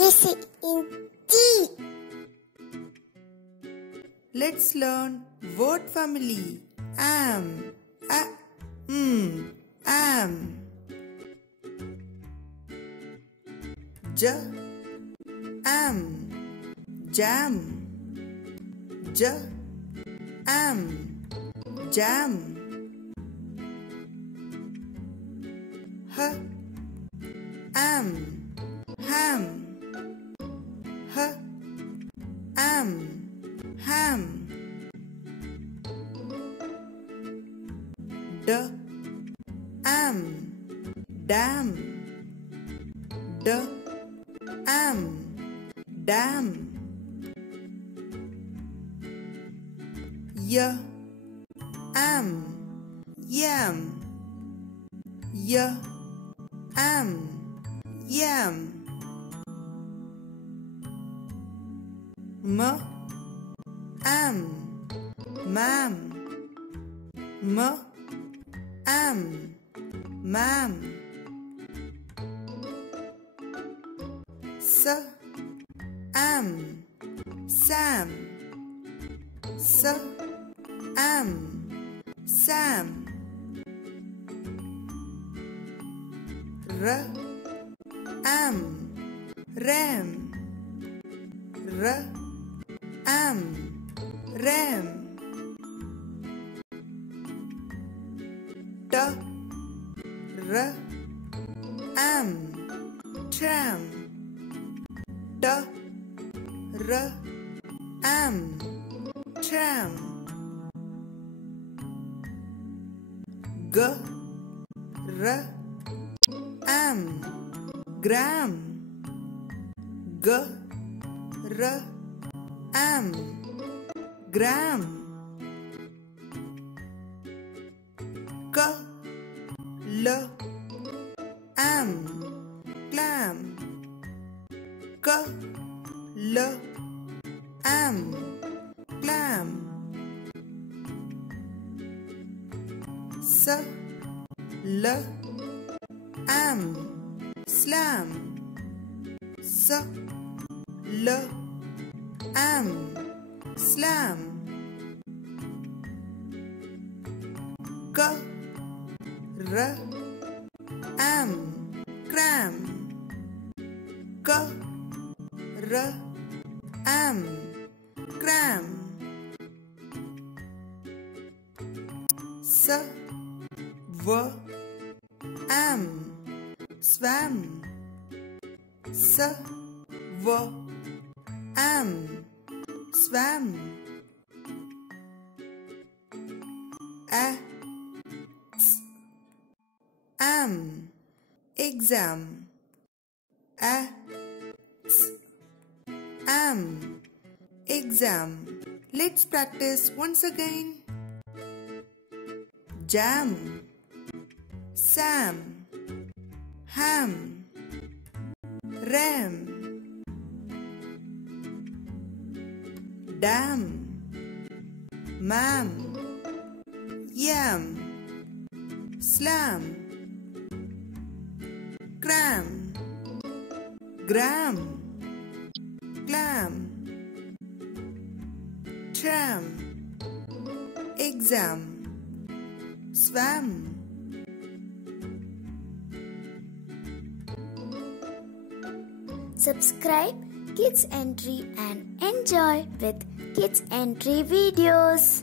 kissing in T. Let's learn word family. Am, am. J, am, jam. J, am, jam. H, am, ham. H, am, ham. D, am, dam. D, am, dam. Y, am, yam. Y, am, yam. M, am, mam. M, am, mam. S, am, sam. S, am, sam. R, am, ram. R, am, ram. T, r, am, tram. T, r, am, tram. G, r, am, gram. G, r, am, gram. K, l, am, clam. K, l, am, clam. S, l, am, slam. S, l, am, slam. K, r, am, cram. K, r, am, cram. S, v, am, swam. S, v, am, swam. A, s, am, exam. A, s, am, exam. Let's practice once again. Jam, sam, ham, ram. Dam, mam, yam, slam. Cram, gram, clam. Tram, exam. Swam. Subscribe Kids Entry and enjoy with Kids Entry videos.